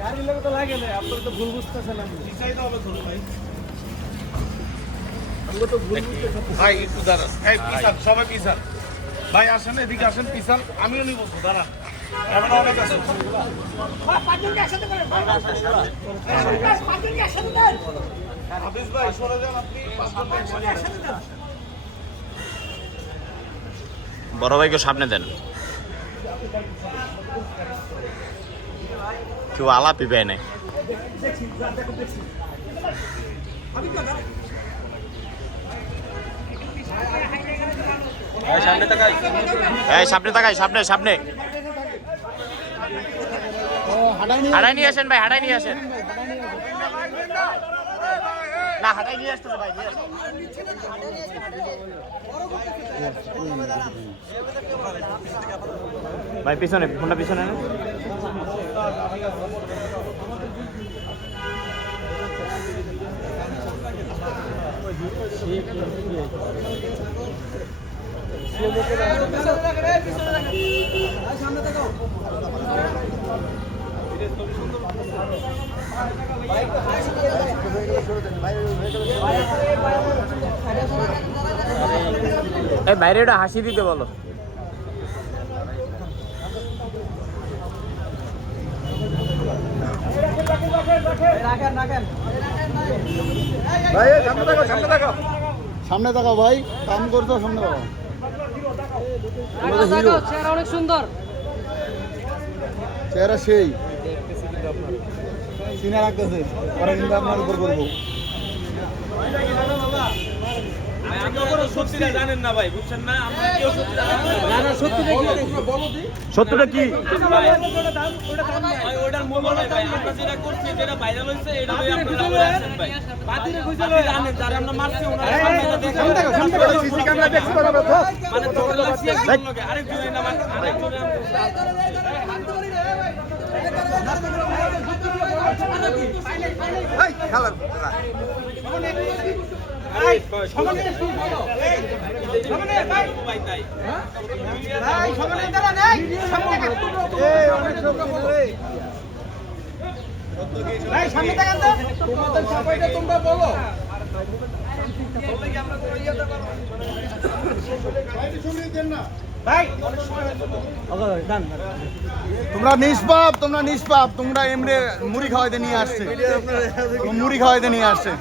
গাড়ির লোক তো লাগে না, আপনারা তো ভুল বুঝতেছেন। আমরা তো ভুল বুঝতেছি ভাই, একটু দাঁড়ান। এই পিছান, সবাই পিছান। ভাই আসেন, এদিকে আসেন, পিছান। আমিও নিব, দাঁড়ান। ক্যামেরা অনেক আছে। হাফিজ ভাই, সরে যান আপনি। বড় ভাইকে সামনে দেন, কেউ আলাপি পায় নাই। এই সামনে তাকাই, সামনে সামনে হাঁটাই নিয়ে আসেন ভাই, হাঁটাই নিয়ে আসেন। না হাঁটাই নিয়ে আসতে ভাই, নিয়ে আসতে। ভাই পিছনে, ফোনটা পিছনে না। এই বাইরে ওটা হাসি দিতে বলো। ভাই, সামনে তাকাও, সামনে তাকাও। সামনে তাকাও ভাই, কাম করতো সামনে তাকাও। চেহারা অনেক সুন্দর, চেহারা সেই চিনে রাখতেছে, পরে কিন্তু আপনার উপর করবো। সত্যটা কি? তোমরা নিষ্পাপ, তোমরা নিষ্পাপ, তোমরা এমনি মুড়ি খাওয়াইতে নিয়ে আসছে, মুড়ি খাওয়াইতে নিয়ে আসছে।